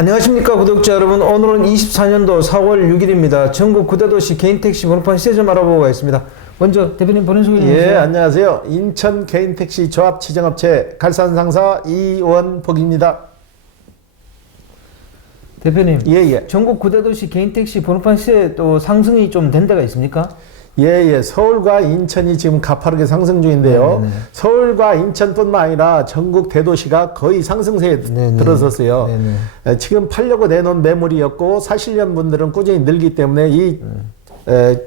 안녕하십니까 구독자 여러분. 오늘은 24년도 4월 6일입니다. 전국 9대도시 개인택시 번호판 시세 좀 알아보고 가겠습니다. 먼저 대표님 본인 소개 좀 해주세요. 예, 안녕하세요. 인천 개인택시 조합 지정업체 갈산상사 이원복입니다. 대표님, 예. 전국 9대도시 개인택시 번호판 시세 또 상승이 좀 된 데가 있습니까? 예. 서울과 인천이 지금 가파르게 상승 중인데요. 네네. 서울과 인천뿐만 아니라 전국 대도시가 거의 상승세에 네네. 들어섰어요. 네네. 지금 팔려고 내놓은 매물이었고 사실년 분들은 꾸준히 늘기 때문에 이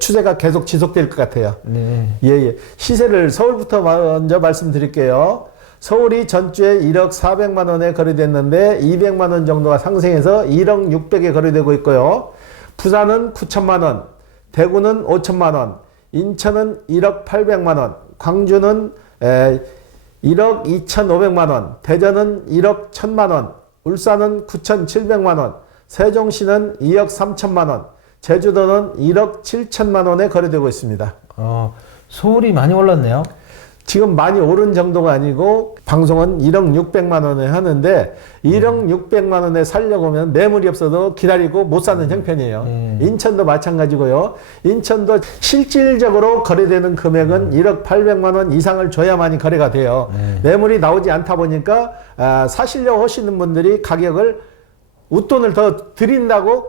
추세가 계속 지속될 것 같아요. 네. 예. 시세를 서울부터 먼저 말씀드릴게요. 서울이 전주에 1억 400만 원에 거래됐는데 200만 원 정도가 상승해서 1억 600에 거래되고 있고요. 부산은 9천만 원, 대구는 5천만 원, 인천은 1억 800만 원, 광주는 1억 2,500만 원, 대전은 1억 1,000만 원, 울산은 9,700만 원, 세종시는 2억 3천만 원, 제주도는 1억 7천만 원에 거래되고 있습니다. 서울이 많이 올랐네요. 지금 많이 오른 정도가 아니고 방송은 1억 600만 원에 하는데 1억 600만 원에 살려고 하면 매물이 없어도 기다리고 못 사는 형편이에요. 인천도 마찬가지고요. 인천도 실질적으로 거래되는 금액은 1억 800만 원 이상을 줘야만이 거래가 돼요. 매물이 나오지 않다 보니까 사시려고 하시는 분들이 가격을 웃돈을 더 드린다고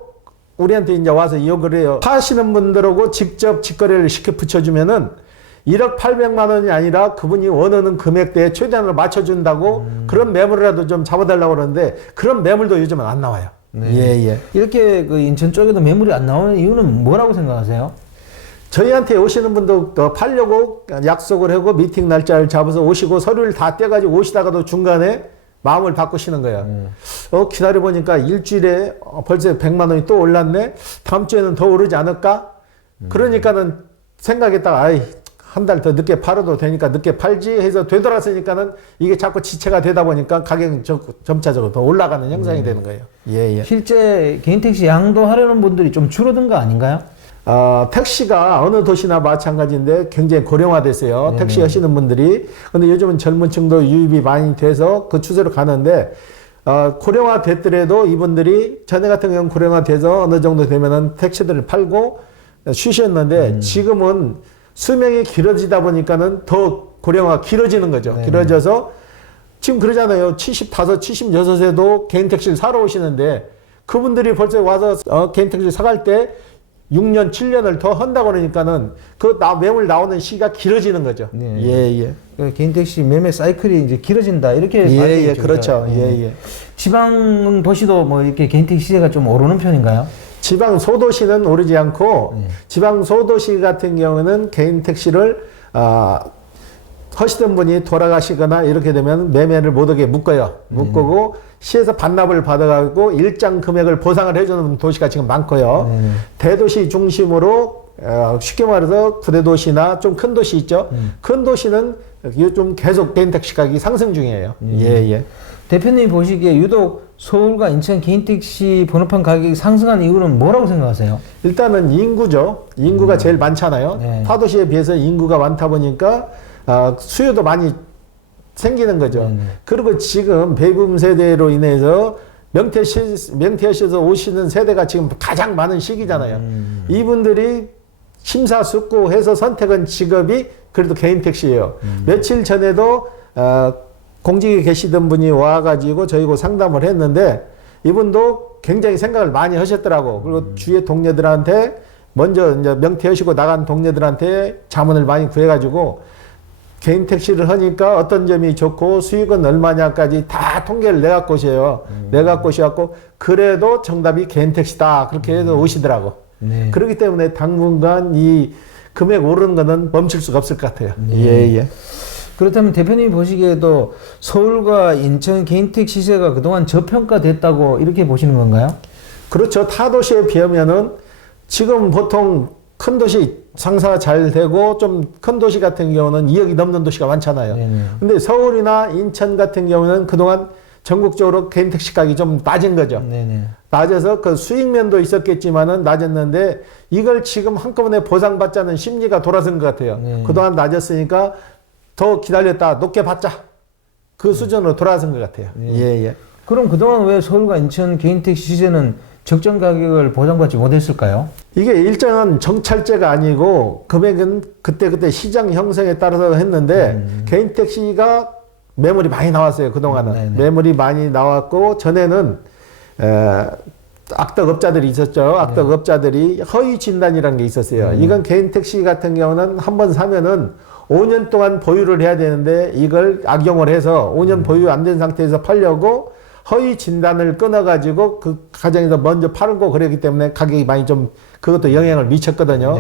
우리한테 이제 와서 요구를 해요. 파시는 분들하고 직접 직거래를 시켜 붙여주면은 1억 800만 원이 아니라 그분이 원하는 금액대에 최대한으로 맞춰준다고 그런 매물이라도 좀 잡아달라고 그러는데 그런 매물도 요즘은 안 나와요. 네. 예. 이렇게 그 인천 쪽에도 매물이 안 나오는 이유는 뭐라고 생각하세요? 저희한테 오시는 분도 더 팔려고 약속을 하고 미팅 날짜를 잡아서 오시고 서류를 다 떼가지고 오시다가도 중간에 마음을 바꾸시는 거예요. 기다려보니까 일주일에 벌써 100만 원이 또 올랐네? 다음 주에는 더 오르지 않을까? 그러니까는 생각했다가 한 달 더 늦게 팔아도 되니까 늦게 팔지 해서 되돌았으니까는 이게 자꾸 지체가 되다 보니까 가격이 점차적으로 더 올라가는 형상이 되는 거예요. 예. 실제 개인택시 양도하려는 분들이 좀 줄어든 거 아닌가요? 택시가 어느 도시나 마찬가지인데 굉장히 고령화됐어요. 네네. 택시 하시는 분들이. 근데 요즘은 젊은 층도 유입이 많이 돼서 그 추세로 가는데, 고령화 됐더라도 이분들이 전에 같은 경우는 고령화돼서 어느 정도 되면은 택시들을 팔고 쉬셨는데 지금은 수명이 길어지다 보니까는 더 고령화가 길어지는 거죠. 네네. 길어져서 지금 그러잖아요. 75, 76에도 개인택시를 사러 오시는데 그분들이 벌써 와서 개인택시를 사갈 때 6년, 7년을 더 한다고 그러니까는 매물 나오는 시기가 길어지는 거죠. 네. 예. 그 개인택시 매매 사이클이 이제 길어진다 이렇게 예, 말씀이죠. 그렇죠. 예. 지방 도시도 뭐 이렇게 개인택시 시세가 좀 오르는 편인가요? 지방 소도시는 오르지 않고 지방 소도시 같은 경우는 개인 택시를 하시던 분이 돌아가시거나 이렇게 되면 매매를 못하게 묶어요. 묶고 시에서 반납을 받아가지고 일정 금액을 보상을 해주는 도시가 지금 많고요. 대도시 중심으로 쉽게 말해서 구대도시나 좀 큰 도시 있죠. 큰 도시는 요즘 계속 개인 택시 가격이 상승 중이에요. 예. 대표님 보시기에 유독 서울과 인천 개인택시 번호판 가격이 상승한 이유는 뭐라고 생각하세요? 일단은 인구죠. 인구가 제일 많잖아요. 네. 타도시에 비해서 인구가 많다 보니까 수요도 많이 생기는 거죠. 그리고 지금 베이붐 세대로 인해서 명태시에서 오시는 세대가 지금 가장 많은 시기잖아요. 이분들이 심사숙고해서 선택한 직업이 그래도 개인택시예요. 며칠 전에도 공직에 계시던 분이 와가지고 저희고 상담을 했는데 이분도 굉장히 생각을 많이 하셨더라고. 그리고 주위의 동료들한테 먼저 이제 명퇴하시고 나간 동료들한테 자문을 많이 구해가지고 개인 택시를 하니까 어떤 점이 좋고 수익은 얼마냐까지 다 통계를 내갖고 오셔요. 내갖고 오셔갖고 그래도 정답이 개인 택시다. 그렇게 해서 오시더라고. 네. 그렇기 때문에 당분간 이 금액 오르는 거는 멈출 수가 없을 것 같아요. 네. 예. 그렇다면 대표님이 보시기에도 서울과 인천 개인택시 시세가 그동안 저평가됐다고 이렇게 보시는 건가요? 그렇죠. 타 도시에 비하면은 지금 보통 큰 도시 상사가 잘 되고 좀 큰 도시 같은 경우는 2억이 넘는 도시가 많잖아요. 근데 서울이나 인천 같은 경우는 그동안 전국적으로 개인 택시 가격이 좀 낮은 거죠. 낮아서 그 수익면도 있었겠지만은 낮았는데 이걸 지금 한꺼번에 보상받자는 심리가 돌아선 것 같아요. 그동안 낮았으니까 더 기다렸다 높게 받자. 그 수준으로 돌아선 것 같아요. 예. 그럼 그동안 왜 서울과 인천 개인 택시 시세는 적정 가격을 보장받지 못했을까요? 이게 일정한 정찰제가 아니고 금액은 그때그때 시장 형성에 따라서 했는데 개인 택시가 매물이 많이 나왔어요. 그동안은. 네네. 매물이 많이 나왔고 전에는 악덕업자들이 있었죠. 악덕업자들이 허위 진단이라는 게 있었어요. 이건 개인 택시 같은 경우는 한 번 사면은 5년 동안 보유를 해야 되는데 이걸 악용을 해서 5년 보유 안 된 상태에서 팔려고 허위 진단을 끊어가지고 그 가정에서 먼저 팔고 그랬기 때문에 가격이 많이 좀 그것도 영향을 미쳤거든요.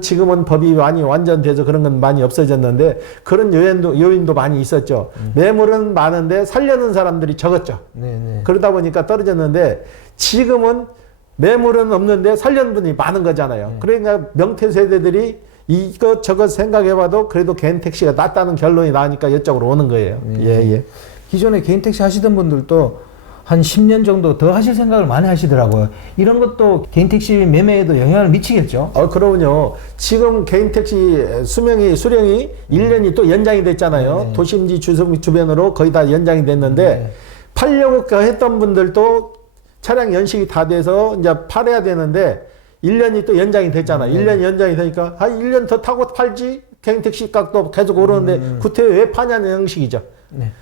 지금은 법이 많이 완전돼서 그런 건 많이 없어졌는데 그런 요인도 많이 있었죠. 매물은 많은데 살려는 사람들이 적었죠. 네네. 그러다 보니까 떨어졌는데 지금은 매물은 없는데 살려는 분이 많은 거잖아요. 그러니까 명태 세대들이 이것저것 생각해봐도 그래도 개인 택시가 낫다는 결론이 나니까 이쪽으로 오는 거예요. 예. 기존에 개인 택시 하시던 분들도 한 10년 정도 더 하실 생각을 많이 하시더라고요. 이런 것도 개인 택시 매매에도 영향을 미치겠죠? 그러면요. 지금 개인 택시 수령이 1년이 또 연장이 됐잖아요. 도심지 주변으로 거의 다 연장이 됐는데 팔려고 했던 분들도 차량 연식이 다 돼서 이제 팔아야 되는데 1년이 또 연장이 됐잖아요. 1년 연장이 되니까 1년 더 타고 팔지 개인 택시 값도 계속 오르는데 구태 왜 파냐는 형식이죠. 네.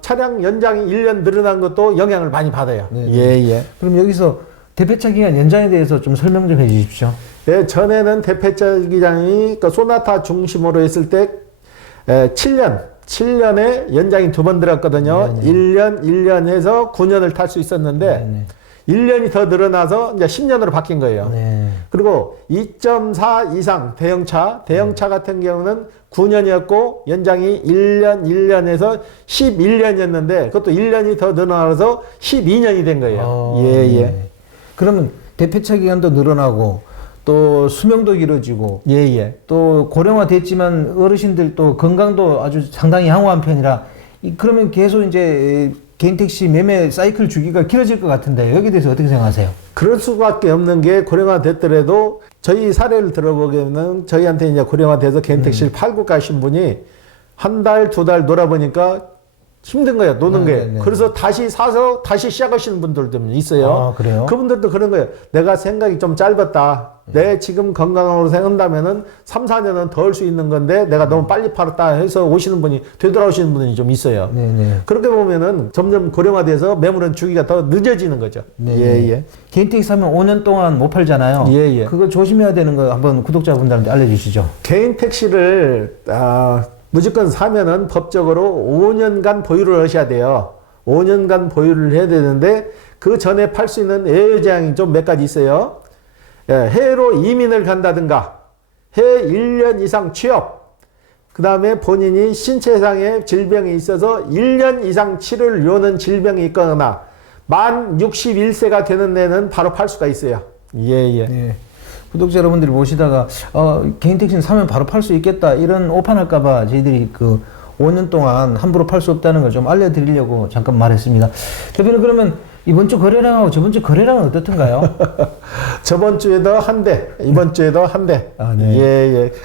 차량 연장이 1년 늘어난 것도 영향을 많이 받아요. 예. 그럼 여기서 대폐차 기간 연장에 대해서 좀 설명 좀 해주십시오. 예, 전에는 대폐차 기간이 소나타 중심으로 했을 때 7년에 연장이 2번 들었거든요. 1년 해서 9년을 탈 수 있었는데 1년이 더 늘어나서 이제 10년으로 바뀐 거예요. 그리고 2.4 이상 대형차 같은 경우는 9년이었고 연장이 1년에서 11년이었는데 그것도 1년이 더 늘어나서 12년이 된 거예요. 예. 그러면 대폐차 기간도 늘어나고 또 수명도 길어지고 또 고령화 됐지만 어르신들 또 건강도 아주 상당히 양호한 편이라 그러면 계속 이제 개인 택시 매매 사이클 주기가 길어질 것 같은데 여기에 대해서 어떻게 생각하세요? 그럴 수밖에 없는 게 고령화 됐더라도 저희 사례를 들어보기에는 저희한테 이제 고령화 돼서 개인 택시를 팔고 가신 분이 한 달, 2달 놀아보니까 힘든 거예요. 노는 게. 그래서 다시 사서 다시 시작하시는 분들도 있어요. 그래요? 그분들도 그런 거예요. 내가 생각이 좀 짧았다. 내 지금 건강으로 생각한다면은 3, 4년은 더 할 수 있는 건데 내가 너무 빨리 팔았다 해서 오시는 분이 되돌아오시는 분이 좀 있어요. 그렇게 보면은 점점 고령화돼서 매물은 주기가 더 늦어지는 거죠. 개인 택시 사면 5년 동안 못 팔잖아요. 그거 조심해야 되는 거 한번 구독자분들한테 알려주시죠. 개인 택시를 무조건 사면은 법적으로 5년간 보유를 하셔야 돼요. 5년간 보유를 해야 되는데 그 전에 팔 수 있는 예외제한이 좀 몇 가지 있어요. 해외로 이민을 간다든가 해외 1년 이상 취업, 그 다음에 본인이 신체상의 질병이 있어서 1년 이상 치료를 요하는 질병이 있거나 만 61세가 되는 데는 바로 팔 수가 있어요. 구독자 여러분들이 보시다가 개인 택시는 사면 바로 팔 수 있겠다 이런 오판할까봐 저희들이 그 5년 동안 함부로 팔 수 없다는 걸 좀 알려드리려고 잠깐 말했습니다. 대표님 그러면 이번 주 거래량하고 저번 주 거래량은 어떻던가요? 저번 주에도 한 대, 이번 주에도 한 대.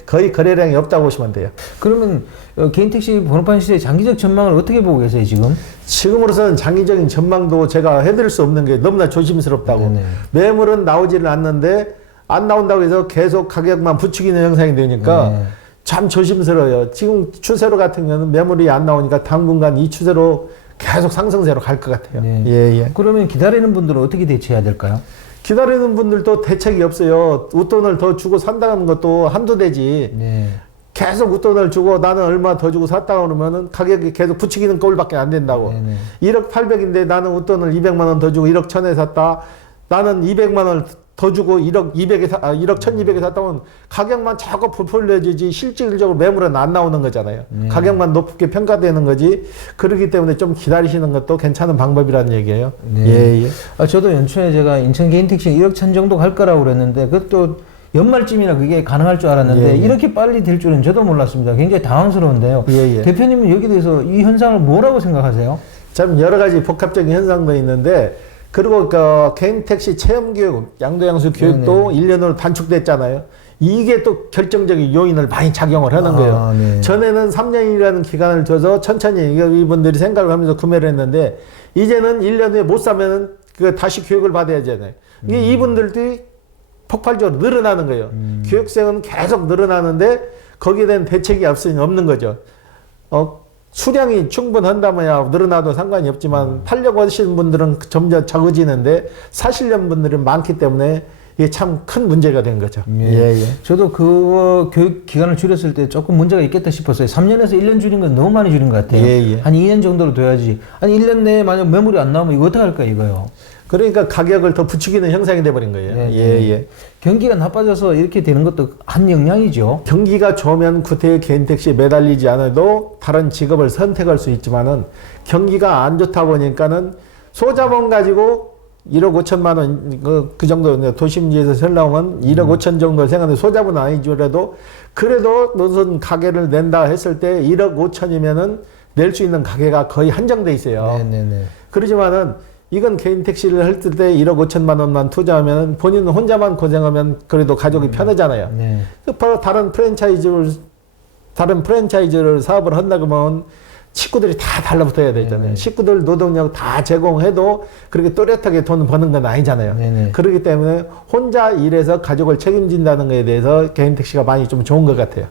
거의 거래량이 없다고 보시면 돼요. 그러면 개인 택시 번호판 시대의 장기적 전망을 어떻게 보고 계세요 지금? 지금으로서는 장기적인 전망도 제가 해드릴 수 없는 게 너무나 조심스럽다고. 매물은 나오지를 않는데 안 나온다고 해서 계속 가격만 부추기는 형상이 되니까 참 조심스러워요. 지금 추세로 같은 경우는 매물이 안 나오니까 당분간 이 추세로 계속 상승세로 갈 것 같아요. 그러면 기다리는 분들은 어떻게 대처해야 될까요? 기다리는 분들도 대책이 없어요. 웃돈을 더 주고 산다는 것도 한두 대지. 계속 웃돈을 주고 나는 얼마 더 주고 샀다 그러면은 가격이 계속 부추기는 꼴밖에 안 된다고. 1억 800인데 나는 웃돈을 200만 원 더 주고 1억 1000에 샀다. 나는 200만 원을 더 주고 1억 1200에 샀다 보면 가격만 자꾸 부풀려지지 실질적으로 매물은 안 나오는 거잖아요. 가격만 높게 평가되는 거지. 그렇기 때문에 좀 기다리시는 것도 괜찮은 방법이라는 얘기예요. 저도 연초에 제가 인천 개인 택시 1억 1000 정도 갈 거라고 그랬는데 그것도 연말쯤이나 그게 가능할 줄 알았는데 이렇게 빨리 될 줄은 저도 몰랐습니다. 굉장히 당황스러운데요. 대표님은 여기에 대해서 이 현상을 뭐라고 생각하세요? 참 여러 가지 복합적인 현상도 있는데 그리고 개인 택시 체험 교육, 양도양수 교육도 1년으로 단축됐잖아요. 이게 또 결정적인 요인을 많이 작용을 하는 거예요. 네. 전에는 3년이라는 기간을 줘서 천천히 이분들이 생각을 하면서 구매를 했는데 이제는 1년에 못 사면은 그 다시 교육을 받아야 되잖아요. 이게 이분들이 폭발적으로 늘어나는 거예요. 교육생은 계속 늘어나는데 거기에 대한 대책이 없는 거죠. 수량이 충분한다면야 늘어나도 상관이 없지만 팔려고 하시는 분들은 점점 적어지는데 사시려는 분들이 많기 때문에 이게 참 큰 문제가 된 거죠. 예. 저도 그거 교육 기간을 줄였을 때 조금 문제가 있겠다 싶었어요. 3년에서 1년 줄인 건 너무 많이 줄인 것 같아요. 한 2년 정도로 둬야지. 아니 1년 내에 만약 매물이 안 나오면 이거 어떻게 할까 이거요. 그러니까 가격을 더 부추기는 형상이 돼버린 거예요. 경기가 나빠져서 이렇게 되는 것도 한 영향이죠. 경기가 좋으면 구태의 개인 택시에 매달리지 않아도 다른 직업을 선택할 수 있지만은 경기가 안 좋다 보니까는 소자본 가지고 1억 5천만 원, 그 정도 도심지에서 살려면 1억 5천 정도 생각하는데 소자본은 아니더라도 그래도 무슨 가게를 낸다 했을 때 1억 5천이면은 낼 수 있는 가게가 거의 한정돼 있어요. 그러지만은 이건 개인 택시를 할 때 1억 5천만 원만 투자하면 본인은 혼자만 고생하면 그래도 가족이 편하잖아요. 바로 다른 프랜차이즈를 사업을 한다 그러면 식구들이 다 달라붙어야 되잖아요. 식구들 노동력 다 제공해도 그렇게 또렷하게 돈 버는 건 아니잖아요. 그렇기 때문에 혼자 일해서 가족을 책임진다는 것에 대해서 개인 택시가 많이 좀 좋은 것 같아요.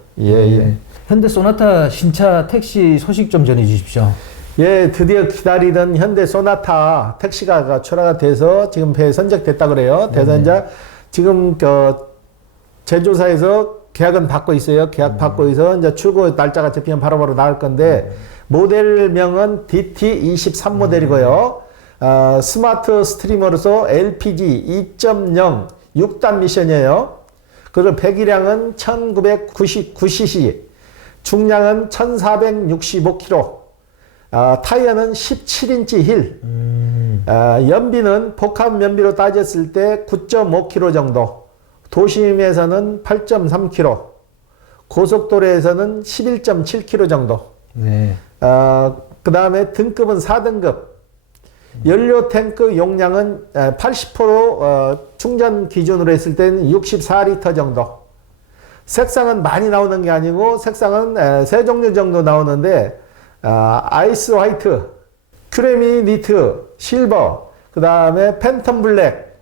현대 소나타 신차 택시 소식 좀 전해 주십시오. 예, 드디어 기다리던 현대 소나타 택시가 출하가 돼서 지금 배에 선적됐다 그래요. 그래서 이제 지금 제조사에서 계약은 받고 있어요. 계약 받고 있어 이제 출고 날짜가 잡히면 바로바로 나올 건데 모델명은 DT23 모델이고요. 스마트 스트리머로서 LPG 2.0 6단 미션이에요. 그리고 배기량은 1999cc, 중량은 1465km. 타이어는 17인치 힐. 연비는 복합 연비로 따졌을 때 9.5km 정도. 도심에서는 8.3km. 고속도로에서는 11.7km 정도. 그 다음에 등급은 4등급. 연료 탱크 용량은 80% 충전 기준으로 했을 때는 64리터 정도. 색상은 많이 나오는 게 아니고 색상은 세 종류 정도 나오는데 아이스 화이트, 큐레미 니트, 실버, 그 다음에 팬텀 블랙,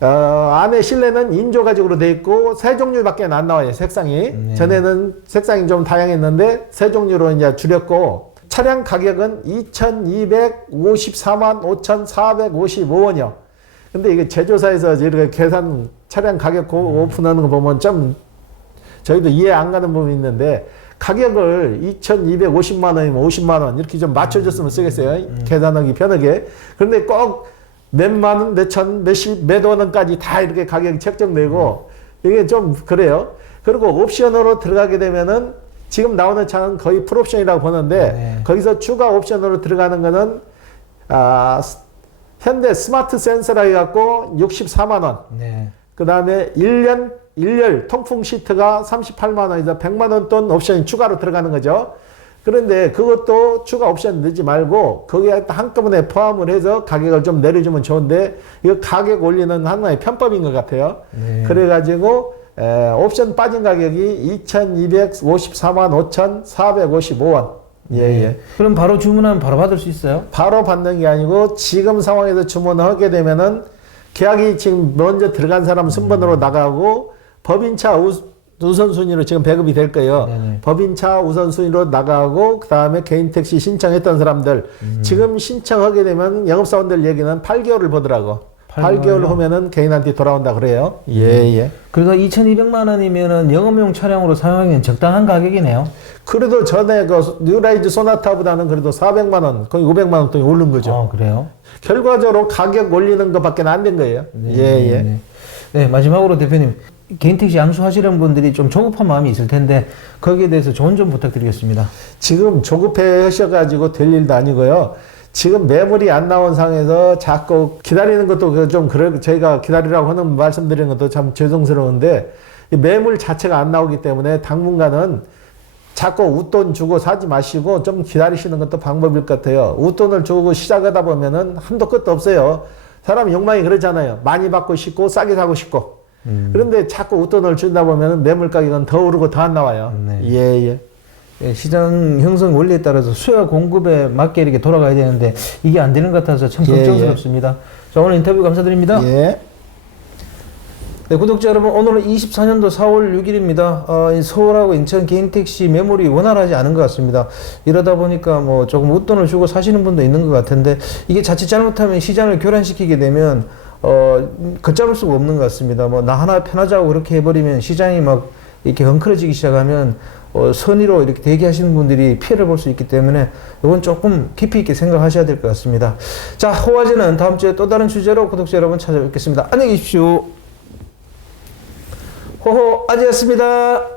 안에 실내는 인조 가죽으로 되어 있고 세 종류밖에 안 나와요, 색상이. 전에는 색상이 좀 다양했는데 세 종류로 이제 줄였고, 차량 가격은 2,254만 5,455원이요. 근데 이게 제조사에서 이렇게 계산 차량 가격 오픈하는 거 보면 좀 저희도 이해 안 가는 부분이 있는데, 가격을 2,250만 원이면 50만 원 이렇게 좀 맞춰줬으면 쓰겠어요. 계산하기 편하게. 그런데 꼭 몇만 원, 몇천, 몇억 원까지 다 이렇게 가격이 책정되고 이게 좀 그래요. 그리고 옵션으로 들어가게 되면은 지금 나오는 차는 거의 풀옵션이라고 보는데 거기서 추가 옵션으로 들어가는 거는 현대 스마트 센서라 해갖고 64만 원. 그 다음에 1열 통풍 시트가 38만 원에서 100만 원 돈 옵션이 추가로 들어가는 거죠. 그런데 그것도 추가 옵션 넣지 말고 거기에 한꺼번에 포함을 해서 가격을 좀 내려주면 좋은데 이거 가격 올리는 하나의 편법인 것 같아요. 그래가지고 옵션 빠진 가격이 2,254만 5,455원. 그럼 바로 주문하면 바로 받을 수 있어요? 바로 받는 게 아니고 지금 상황에서 주문을 하게 되면은 계약이 지금 먼저 들어간 사람 순번으로 나가고 법인차 우선순위로 지금 배급이 될 거예요. 법인차 우선순위로 나가고 그 다음에 개인 택시 신청했던 사람들 지금 신청하게 되면 영업사원들 얘기는 8개월을 보더라고. 8개월 후면은 개인한테 돌아온다 그래요. 그래서 2,200만 원이면은 영업용 차량으로 사용하기엔 적당한 가격이네요. 그래도 전에 그 뉴라이즈 소나타보다는 그래도 400만 원, 거의 500만 원 돈이 오른 거죠. 그래요? 결과적으로 가격 올리는 것밖에 안 된 거예요. 네, 마지막으로 대표님, 개인 택시 양수하시는 분들이 좀 조급한 마음이 있을 텐데 거기에 대해서 조언 좀 부탁드리겠습니다. 지금 조급해 하셔가지고 될 일도 아니고요. 지금 매물이 안 나온 상황에서 자꾸 기다리는 것도 좀 저희가 기다리라고 하는 말씀드리는 것도 참 죄송스러운데 매물 자체가 안 나오기 때문에 당분간은 자꾸 웃돈 주고 사지 마시고 좀 기다리시는 것도 방법일 것 같아요. 웃돈을 주고 시작하다 보면은 한도 끝도 없어요. 사람 욕망이 그러잖아요. 많이 받고 싶고 싸게 사고 싶고. 그런데 자꾸 웃돈을 준다 보면 매물 가격은 더 오르고 더 안 나와요. 네. 예. 예, 시장 형성 원리에 따라서 수요와 공급에 맞게 이렇게 돌아가야 되는데 이게 안 되는 것 같아서 참 예, 걱정스럽습니다. 자, 오늘 인터뷰 감사드립니다. 예. 네, 구독자 여러분, 오늘은 24년도 4월 6일입니다. 서울하고 인천 개인택시 매물이 원활하지 않은 것 같습니다. 이러다 보니까 뭐 조금 웃돈을 주고 사시는 분도 있는 것 같은데 이게 자칫 잘못하면 시장을 교란시키게 되면 걷잡을 수가 없는 것 같습니다. 뭐 나 하나 편하자고 그렇게 해버리면 시장이 막 이렇게 헝클어지기 시작하면 선의로 이렇게 대기하시는 분들이 피해를 볼 수 있기 때문에 이건 조금 깊이 있게 생각하셔야 될 것 같습니다. 자, 호화제는 다음 주에 또 다른 주제로 구독자 여러분 찾아뵙겠습니다. 안녕히 계십시오. 호호 아재였습니다.